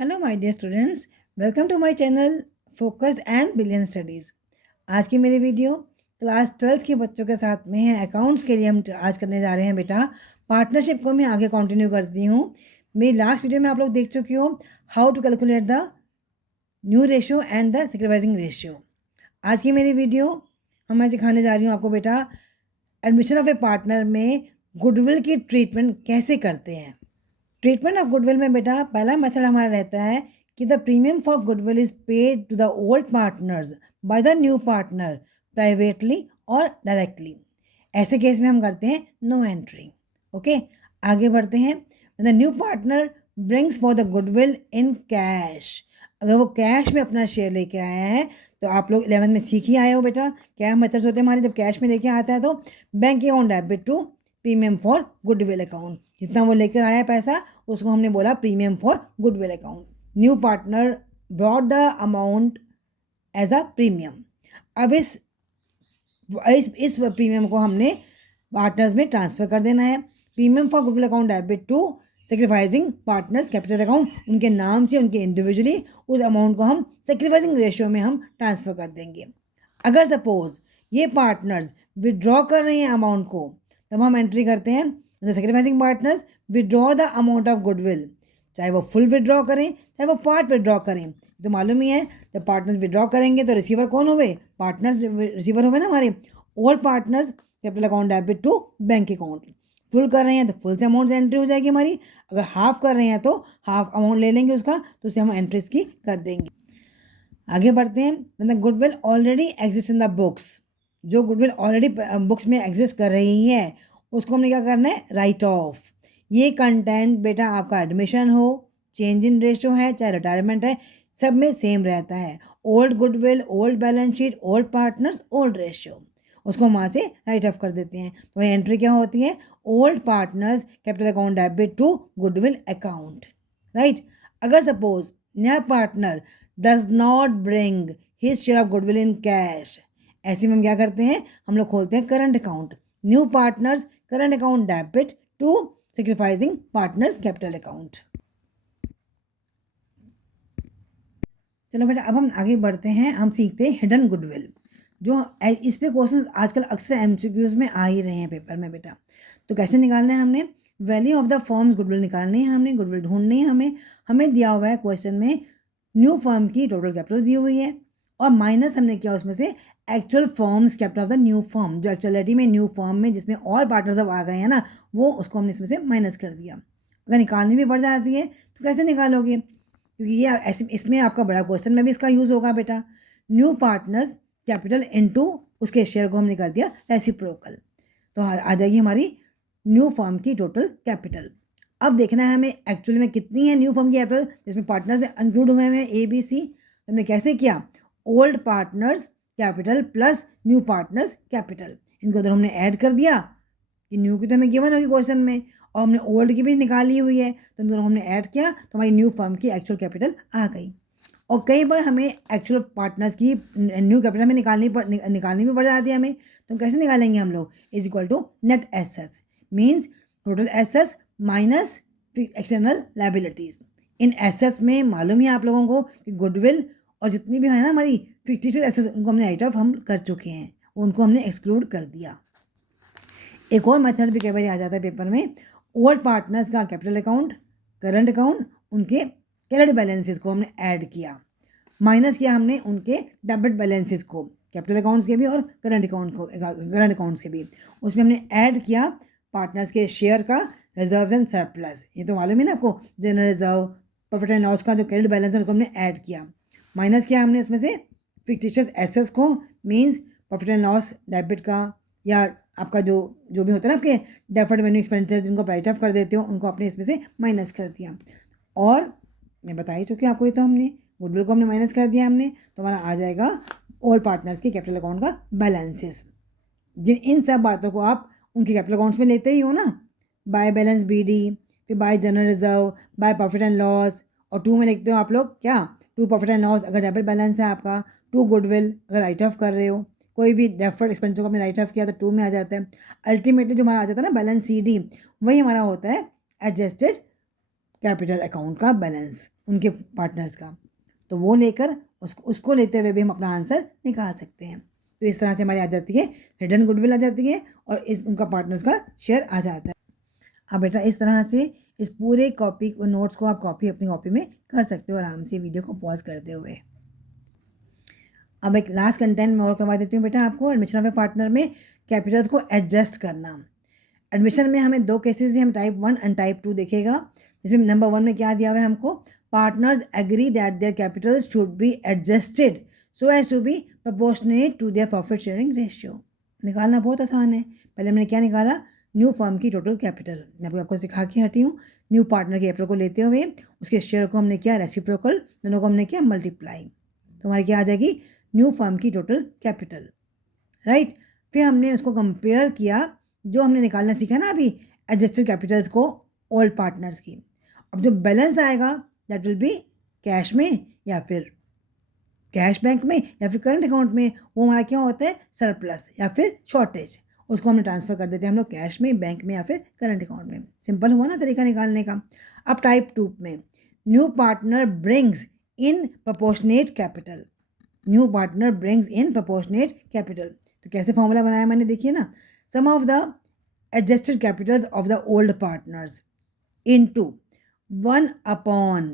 Hello my dear students, welcome to my channel focus and billion studies. आज की मेरी video class 12th के बच्चों के साथ में है। अकाउंट्स के लिए हम आज करने जा रहे हैं बेटा। पार्टनरशिप को मैं आगे कंटिन्यू करती हूँ। मेरी लास्ट वीडियो में आप लोग देख चुके हो how to calculate the new ratio and the sacrificing ratio. आज की मेरी वीडियो मैं सिखाने जा रही हूँ आपको बेटा एडमिशन ऑफ ए पार्टनर में गुडविल की ट्रीटमेंट कैसे करते हैं। ट्रीटमेंट ऑफ गुडविल में बेटा पहला मेथड हमारा रहता है कि the premium for goodwill is paid to the old partners by the new partner privately और डायरेक्टली। ऐसे केस में हम करते हैं नो एंट्री। ओके, आगे बढ़ते हैं। The new partner brings for the goodwill in cash. अगर वो कैश में अपना शेयर लेके आया है तो आप लोग 11 में सीख ही आए हो बेटा क्या मेथड्स होते हैं हमारे। जब कैश में लेके आता है तो bank account debit to premium for goodwill account. जितना वो लेकर आया पैसा उसको हमने बोला premium for goodwill account. New partner brought the amount as a premium. अब इस प्रीमियम को हमने पार्टनर्स में ट्रांसफर कर देना है। Premium for goodwill account debit to sacrificing partners capital account. उनके नाम से उनके इंडिविजुअली उस अमाउंट को हम सेक्रीफाइसिंग रेशियो में हम ट्रांसफर कर देंगे। अगर सपोज ये पार्टनर्स विड्रॉ कर रहे हैं अमाउंट को तब हम एंट्री करते हैं the sacrificing partners withdraw the amount of goodwill. चाहे वो फुल विड्रॉ करें चाहे वो पार्ट विड्रॉ करें, तो मालूम ही है जब पार्टनर्स विड्रॉ करेंगे तो रिसीवर कौन हुए, पार्टनर्स रिसीवर हुए ना हमारे। All partners capital account debit to bank account. Full कर रहे हैं तो फुल से अमाउंट से एंट्री हो जाएगी हमारी। अगर हाफ कर रहे हैं तो हाफ अमाउंट ले लेंगे उसका, तो उससे हम एंट्रीज की कर देंगे। आगे बढ़ते हैं। मतलब goodwill already exist in the books. जो गुडविल ऑलरेडी बुक्स में एग्जिस्ट कर रही है उसको हमने क्या करना है, राइट ऑफ। ये कंटेंट बेटा आपका एडमिशन हो, चेंज इन रेशियो है, चाहे रिटायरमेंट है, सब में सेम रहता है। Old goodwill, old balance sheet, old partners, old ratio, उसको वहाँ से राइट ऑफ कर देते हैं। तो वही एंट्री क्या होती है, old partners capital account debit to goodwill account, right. अगर सपोज नया partner does not bring his share of goodwill in cash, ऐसे में हम क्या करते हैं, हम लोग खोलते हैं current account. New partners current account debit to sacrificing partners capital account. चलो बेटा अब हम आगे बढ़ते हैं। हम सीखते हैं हिडन गुडविल। जो इस पे क्वेश्चन आजकल अक्सर एमसीक्यूज में आ ही रहे हैं पेपर में बेटा। तो कैसे निकालना है, हमने value of the firms goodwill निकालनी है, हमने गुडविल ढूंढनी है। हमें दिया हुआ है क्वेश्चन में न्यू फर्म की टोटल कैपिटल दी हुई है और माइनस हमने किया उसमें से actual firms capital of the new firm. जो एक्चुअलिटी में न्यू फर्म में जिसमें और पार्टनर्स अब आ गए हैं ना, वो उसको हमने इसमें से माइनस कर दिया। अगर निकालनी भी पड़ जाती है तो कैसे निकालोगे, क्योंकि ये ऐसे इसमें आपका बड़ा क्वेश्चन में भी इसका यूज़ होगा बेटा। न्यू पार्टनर्स कैपिटल इनटू उसके शेयर को हमने कर दिया रेसिप्रोकल, तो आ जाएगी हमारी न्यू फर्म की टोटल कैपिटल। अब देखना है हमें एक्चुअली में कितनी है न्यू फर्म की कैपिटल, जिसमें पार्टनर्स इंक्लूड हुए हैं ए बी सी। तो हमने कैसे किया, old partners capital plus new partners capital, इनको अगर हमने ऐड कर दिया कि न्यू की तो हमें गिवन होगी क्वेश्चन में और हमने ओल्ड की भी निकाली हुई है, तो दोनों हमने ऐड किया तो हमारी न्यू फर्म की एक्चुअल कैपिटल आ गई। और कई बार हमें एक्चुअल पार्टनर्स की न्यू कैपिटल में निकालनी भी पड़ जाती है हमें। तो कैसे निकालेंगे हम लोग, is equal to net assets means total assets minus external liabilities. इन एसेट्स में मालूम है आप लोगों को कि गुडविल और जितनी भी है ना हमारी फिक्टिशियस एसेट्स, उनको हमने राइट ऑफ हम कर चुके हैं, उनको हमने एक्सक्लूड कर दिया। एक और मेथड भी कई बार आ जाता है पेपर में, ओल्ड पार्टनर्स का कैपिटल अकाउंट करंट अकाउंट उनके क्रेडिट बैलेंसेस को हमने ऐड किया, माइनस किया हमने उनके डेबिट बैलेंसेस को, कैपिटल अकाउंट्स के भी और करंट अकाउंट्स के भी। उसमें हमने ऐड किया पार्टनर्स के शेयर का रिजर्व्स एंड सरप्लस। ये तो मालूम है ना आपको, general reserve, profit and loss का जो क्रेडिट बैलेंस है उसको हमने ऐड किया। माइनस किया हमने उसमें से फिक्टिशियस एसेट्स को, means profit and loss debit का, या आपका जो भी होता है ना आपके डेफर्ड रेवेन्यू एक्सपेंडिचर जिनको राइट ऑफ कर देते हो उनको अपने इसमें से माइनस कर दिया। और मैं बता ही चुकी आपको, ये तो हमने गुडविल को हमने माइनस कर दिया हमने, तो हमारा आ जाएगा ऑल पार्टनर्स के कैपिटल अकाउंट का बैलेंसेस। जिन इन सब बातों को आप उनके कैपिटल अकाउंट्स में लेते ही हो ना, बाय बैलेंस बी डी, फिर bye general reserve, by profit and loss, और टू में लिखते हो आप लोग क्या, टू प्रॉफिट एंड लॉस अगर डेबिट बैलेंस है आपका, टू गुडविल अगर राइट ऑफ कर रहे हो, कोई भी डेफर्ड एक्सपेंडिचर को आपने राइट ऑफ किया तो टू में आ जाता है। अल्टीमेटली जो हमारा आ जाता है ना बैलेंस सी डी, वही हमारा होता है एडजस्टेड कैपिटल अकाउंट का बैलेंस उनके पार्टनर्स का, तो वो लेकर उसको लेते हुए भी हम अपना आंसर निकाल सकते हैं। तो इस तरह से हमारी आ जाती है हिडन गुडविल आ जाती है और उनका पार्टनर्स का शेयर आ जाता है। अब बेटा इस तरह से इस पूरे कॉपी नोट्स को आप अपनी कॉपी में कर सकते हो आराम से वीडियो को पॉज करते हुए। अब एक लास्ट कंटेंट मैं और करवा देती हूँ बेटा आपको, एडमिशन ऑफ ए पार्टनर में कैपिटल्स को एडजस्ट करना। एडमिशन में हमें 2 केसेस हैं, हम टाइप 1 एंड टाइप 2 देखेगा। जिसमें नंबर 1 में क्या दिया हुआ है हमको, partners agree that their capitals should be adjusted so as to be proportionate to their profit sharing ratio. निकालना बहुत आसान है। पहले हमने क्या निकाला, न्यू फर्म की टोटल कैपिटल, मैं आपको सिखा के हटी हूँ। न्यू पार्टनर के कैपिटल को लेते हुए उसके शेयर को हमने किया रेसिप्रोकल, दोनों को हमने किया मल्टीप्लाई, तो हमारी क्या आ जाएगी, न्यू फर्म की टोटल कैपिटल, राइट। फिर हमने उसको कंपेयर किया, जो हमने निकालना सीखा ना अभी, एडजस्टेड कैपिटल्स को ओल्ड पार्टनर्स की। अब जो बैलेंस आएगा दैट विल बी कैश में या फिर कैश बैंक में या फिर करंट अकाउंट में, वो हमारा क्या होता है, सरप्लस या फिर शॉर्टेज, उसको हमने ट्रांसफ़र कर देते हैं हम लोग कैश में, बैंक में या फिर करंट अकाउंट में। सिंपल हुआ ना तरीका निकालने का। अब टाइप 2 में new partner brings in proportionate capital, new partner brings in proportionate capital, तो कैसे फॉर्मूला बनाया मैंने, देखिए ना, sum of the adjusted capitals of the old partners into 1 upon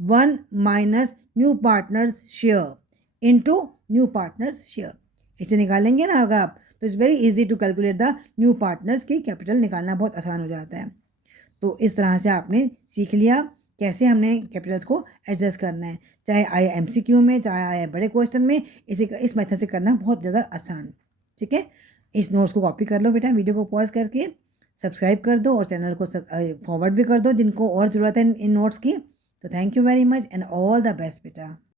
1 minus new partners share into new partners share। इसे निकालेंगे ना अगर आप, तो it's very easy to calculate the new partners की कैपिटल, निकालना बहुत आसान हो जाता है। तो इस तरह से आपने सीख लिया कैसे हमने कैपिटल्स को एडजस्ट करना है, चाहे आए एमसीक्यू में, चाहे आए बड़े क्वेश्चन में, इस मेथड से करना बहुत ज़्यादा आसान। ठीक है, इस नोट्स को कॉपी कर लो बेटा, वीडियो को पॉज करके सब्सक्राइब कर दो और चैनल को फॉरवर्ड भी कर दो जिनको और ज़रूरत है इन नोट्स की। तो thank you very much and all the best बेटा।